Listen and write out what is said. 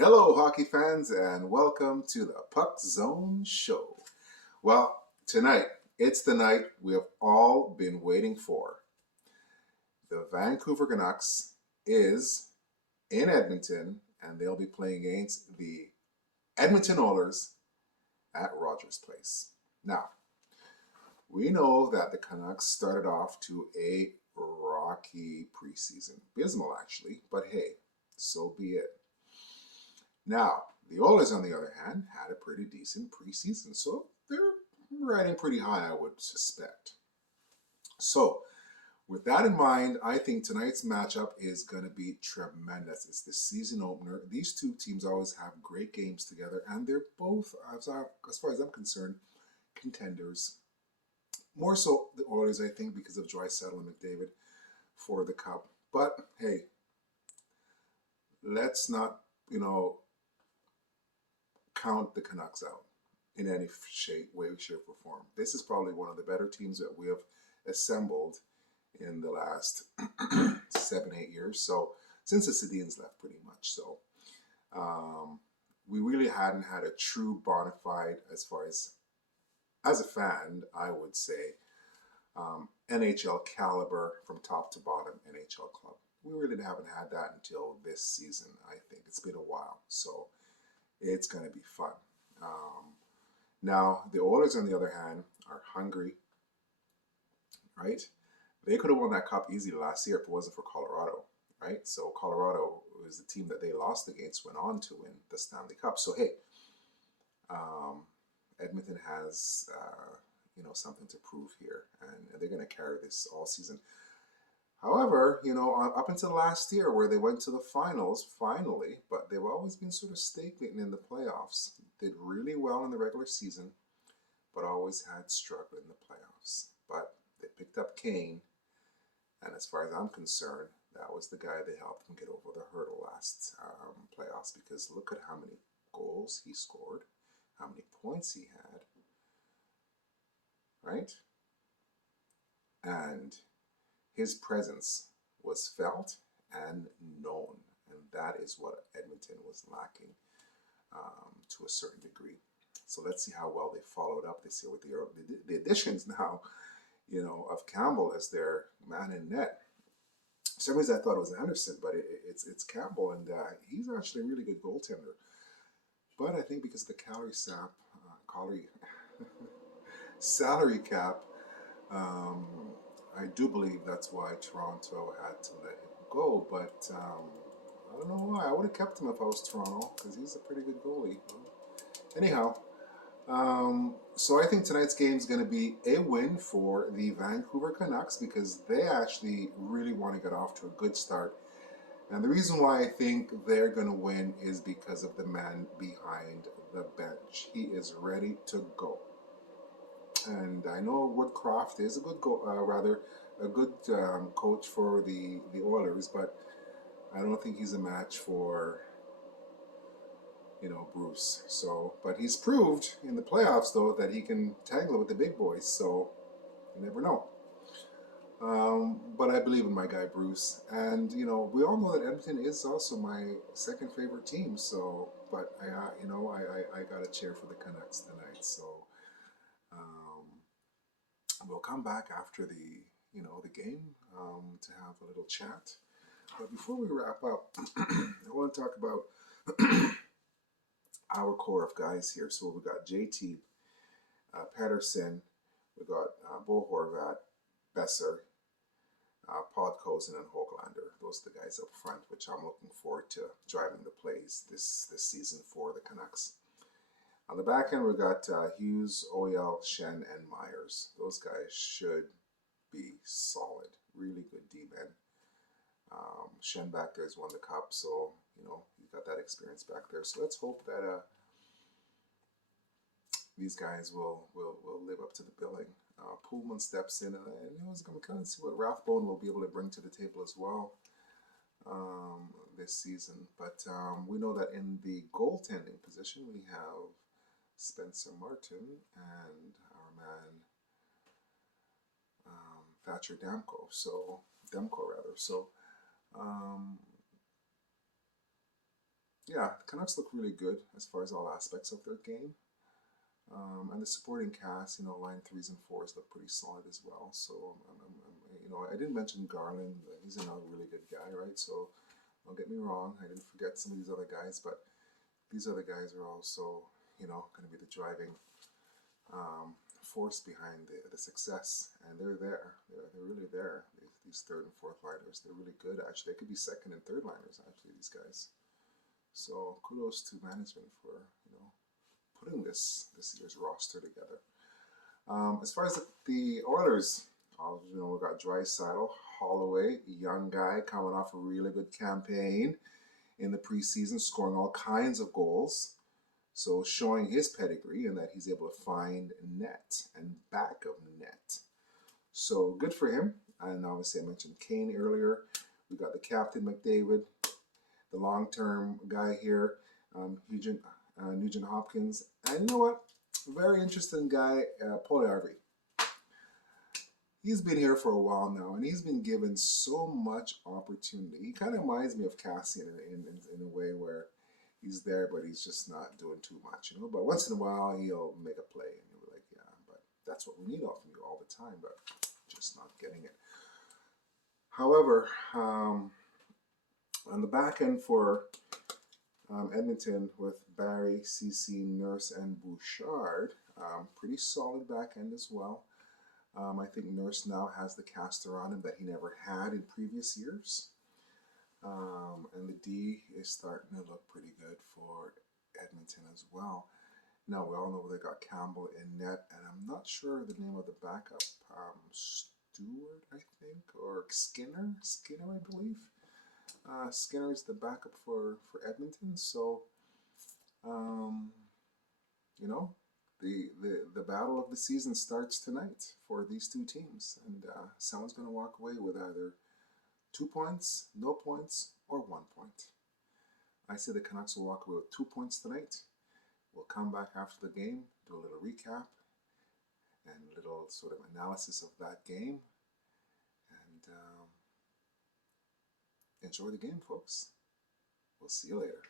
Hello, hockey fans, and welcome to the Puck Zone Show. Well, tonight, it's the night we have all been waiting for. The Vancouver Canucks is in Edmonton, and they'll be playing against the Edmonton Oilers at Rogers Place. Now, we know that the Canucks started off to a rocky preseason. Abysmal, actually, but hey, so be it. Now, the Oilers, on the other hand, had a pretty decent preseason, so they're riding pretty high, I would suspect. So, with that in mind, I think tonight's matchup is going to be tremendous. It's the season opener. These two teams always have great games together, and they're both, as far as I'm concerned, contenders. More so the Oilers, I think, because of Draisaitl and McDavid for the Cup. But hey, let's not, count the Canucks out in any way, shape, or form. This is probably one of the better teams that we have assembled in the last 7, 8 years. So since the Sedins left, pretty much. So we really hadn't had a true bona fide, as far as a fan, I would say, NHL caliber from top to bottom NHL club. We really haven't had that until this season. I think it's been a while. So it's going to be fun. Now, the Oilers, on the other hand, are hungry, right? They could have won that cup easy last year if it wasn't for Colorado, right? So Colorado was the team that they lost against, went on to win the Stanley Cup. So hey, Edmonton has something to prove here, and they're going to carry this all season. However, up until last year where they went to the finals, finally, but they've always been sort of stagnating in the playoffs. Did really well in the regular season, but always had struggle in the playoffs. But they picked up Kane, and as far as I'm concerned, that was the guy that helped them get over the hurdle last playoffs, because look at how many goals he scored, how many points he had, right? And his presence was felt and known, and that is what Edmonton was lacking to a certain degree. So let's see how well they followed up this year with the additions now, of Campbell as their man in net. For some reason I thought it was Anderson, but it's Campbell, and he's actually a really good goaltender. But I think because of the salary cap, um, I do believe that's why Toronto had to let him go, but I don't know why. I would have kept him if I was Toronto, because he's a pretty good goalie. Anyhow, so I think tonight's game is going to be a win for the Vancouver Canucks, because they actually really want to get off to a good start. And the reason why I think they're going to win is because of the man behind the bench. He is ready to go. And I know Woodcroft is a good coach for the Oilers, but I don't think he's a match for Bruce. So, but he's proved in the playoffs though that he can tangle with the big boys. So you never know. But I believe in my guy Bruce, and we all know that Edmonton is also my second favorite team. So, but I got a cheer for the Canucks tonight. So. We'll come back after the game to have a little chat. But before we wrap up, I want to talk about our core of guys here. So we've got JT, Pedersen, we've got Bo Horvat, Besser, Podkozen, and Hoglander. Those are the guys up front, which I'm looking forward to driving the plays this season for the Canucks. On the back end, we've got Hughes, Oyel, Shen, and Myers. Those guys should be solid. Really good D-men. Shen back there has won the cup, so, he's got that experience back there. So let's hope that these guys will live up to the billing. Pullman steps in, and it's going to kind of see what Rathbone will be able to bring to the table as well this season. But we know that in the goaltending position, we have Spencer Martin and our man Thatcher Demko. So yeah, the Canucks look really good as far as all aspects of their game. And the supporting cast, line threes and fours look pretty solid as well. So, I didn't mention Garland. He's another really good guy, right? So, don't get me wrong. I didn't forget some of these other guys, but these other guys are also, going to be the driving force behind the success. And they're there. They're really there. These third and fourth liners, they're really good. Actually, they could be second and third liners. Actually, these guys. So, kudos to management for putting this year's roster together. As far as the Oilers, we got Draisaitl, Holloway, young guy coming off a really good campaign in the preseason, scoring all kinds of goals. So showing his pedigree and that he's able to find net and back of net. So good for him. And obviously I mentioned Kane earlier. We got the captain, McDavid, the long-term guy here, Nugent Hopkins. And you know what? Very interesting guy, Puljujärvi. He's been here for a while now, and he's been given so much opportunity. He kind of reminds me of Cassian in a way where he's there, but he's just not doing too much, But once in a while, he'll make a play, and you'll be like, yeah, but that's what we need off of you all the time, but just not getting it. However, on the back end for Edmonton with Barrie, CC, Nurse, and Bouchard, pretty solid back end as well. I think Nurse now has the caster on him that he never had in previous years. And the D is starting to look pretty good for Edmonton as well. Now, we all know they got Campbell in net, and I'm not sure the name of the backup. Stewart, I think, or Skinner, I believe. Skinner is the backup for Edmonton, so, the battle of the season starts tonight for these two teams, and someone's going to walk away with either 2 points, no points, or 1 point. I say the Canucks will walk away with 2 points tonight. We'll come back after the game, do a little recap, and a little sort of analysis of that game, and enjoy the game, folks. We'll see you later.